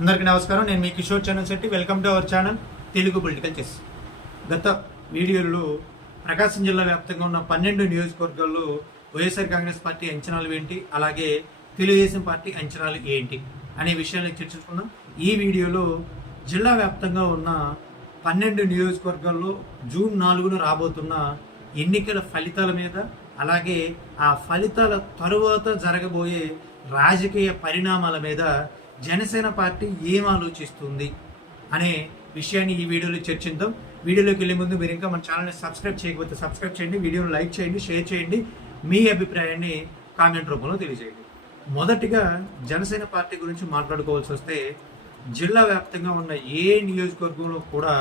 అందరికీ నమస్కారం. నేను మీ Kishore Charan Shetty. Welcome to our channel Telugu political chess. గత వీడియోలో ప్రకాశం జిల్లా వ్యాప్తంగా ఉన్న 12 నియోజకవర్గాల్లో వైఎస్ఆర్ కాంగ్రెస్ పార్టీ అంచనాలు ఏంటి, అలాగే తెలుగుదేశం పార్టీ అంచనాలు ఏంటి అనే విషయాన్ని చర్చించుకుందాం. ఈ వీడియోలో జిల్లా వ్యాప్తంగా ఉన్న 12 నియోజకవర్గాల్లో జూన్ 4న రాబోతున్న ఎన్నికల ఫలితాల మీద, అలాగే ఆ ఫలితాల తరువాత జరగబోయే రాజకీయ పరిణామాల మీద జనసేన పార్టీ ఏం ఆలోచిస్తుంది అనే విషయాన్ని ఈ వీడియోలో చర్చిద్దాం. వీడియోలోకి వెళ్ళే ముందు మీరు ఇంకా మన ఛానల్ని సబ్స్క్రైబ్ చేయకపోతే సబ్స్క్రైబ్ చేయండి, వీడియోని లైక్ చేయండి, షేర్ చేయండి, మీ అభిప్రాయాన్ని కామెంట్ రూపంలో తెలియజేయండి. మొదటిగా జనసేన పార్టీ గురించి మాట్లాడుకోవాల్సి వస్తే జిల్లా వ్యాప్తంగా ఉన్న ఏ నియోజకవర్గంలో కూడా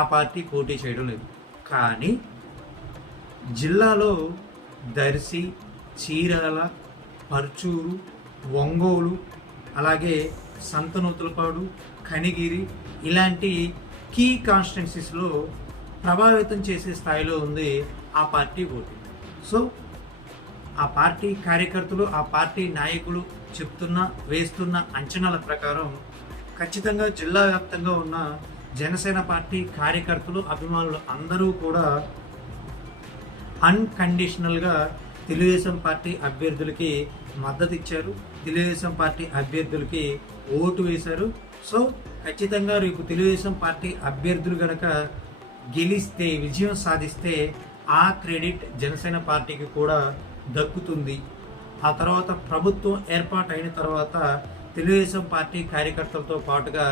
ఆ పార్టీ పోటీ చేయడం లేదు. కానీ జిల్లాలో దర్శి, చీరాల, పర్చూరు, ఒంగోలు, అలాగే సంతనూతలపాడు, కనిగిరి ఇలాంటి కీ కాన్స్టిట్యున్సీస్లో ప్రభావితం చేసే స్థాయిలో ఉంది ఆ పార్టీ ఓటు. సో ఆ పార్టీ కార్యకర్తలు, ఆ పార్టీ నాయకులు వేస్తున్న అంచనాల ప్రకారం ఖచ్చితంగా జిల్లా వ్యాప్తంగా ఉన్న జనసేన పార్టీ కార్యకర్తలు, అభిమానులు అందరూ కూడా అన్కండిషనల్గా తెలుగుదేశం పార్టీ అభ్యర్థులకి మద్దతు ఇచ్చారు, తెలుగుదేశం పార్టీ అభ్యర్థులకి ఓటు వేశారు. సో ఖచ్చితంగా రేపు తెలుగుదేశం పార్టీ అభ్యర్థులు కనుక గెలిస్తే, విజయం సాధిస్తే ఆ క్రెడిట్ జనసేన పార్టీకి కూడా దక్కుతుంది. ఆ తర్వాత ప్రభుత్వం ఏర్పాటు అయిన తర్వాత తెలుగుదేశం పార్టీ కార్యకర్తలతో పాటుగా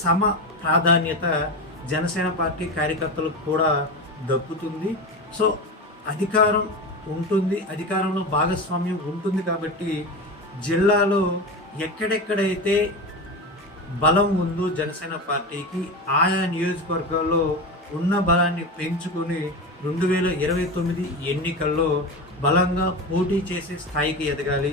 సమ ప్రాధాన్యత జనసేన పార్టీ కార్యకర్తలకు కూడా దక్కుతుంది. సో అధికారం ఉంటుంది, అధికారంలో భాగస్వామ్యం ఉంటుంది. కాబట్టి జిల్లాలో ఎక్కడెక్కడైతే బలం ఉందో జనసేన పార్టీకి ఆయా నియోజకవర్గాల్లో ఉన్న బలాన్ని పెంచుకొని 2029 ఎన్నికల్లో బలంగా పోటీ చేసే స్థాయికి ఎదగాలి.